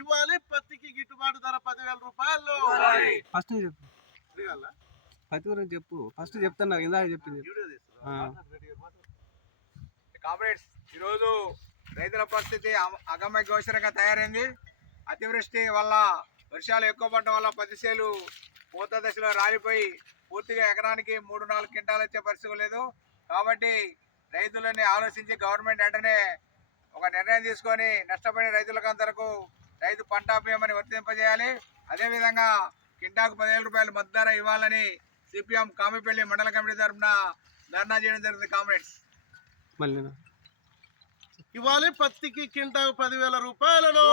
ఇవ్వాలి. పత్తికి గిట్టుబాటు ధర 10,000 రూపాయలు. ఫస్ట్ చెప్పు, పత్తి గురించి చెప్పు. ఫస్ట్ చెప్తాను, నాకు ఇందాక చెప్పింది. కామ్రేడ్స్, ఈరోజు రైతుల పరిస్థితి అగమ్య గోచరంగా తయారైంది. అతివృష్టి వల్ల, వర్షాలు ఎక్కువ పడడం వల్ల పత్తి చేలు పూత దశలో రాలిపోయి పూర్తిగా ఎకరానికి 3-4 క్వింటాలు వచ్చే పరిస్థితి లేదు. కాబట్టి రైతులని ఆలోచించి గవర్నమెంట్ వెంటనే ఒక నిర్ణయం తీసుకొని నష్టపోయిన రైతులకందరకు రైతు పంట బీమాని వర్తింపజేయాలి. అదేవిధంగా కింటాకు 10,000 రూపాయలు మద్దతు ధర ఇవ్వాలని సిపిఎం కామిపల్లి మండల కమిటీ తరఫున ధర్నా చేయడం జరుగుతుంది. కామ్రేడ్స్, మళ్ళీ ఇవ్వాలి. పత్తికి కింటాకు 10,000 రూపాయలను.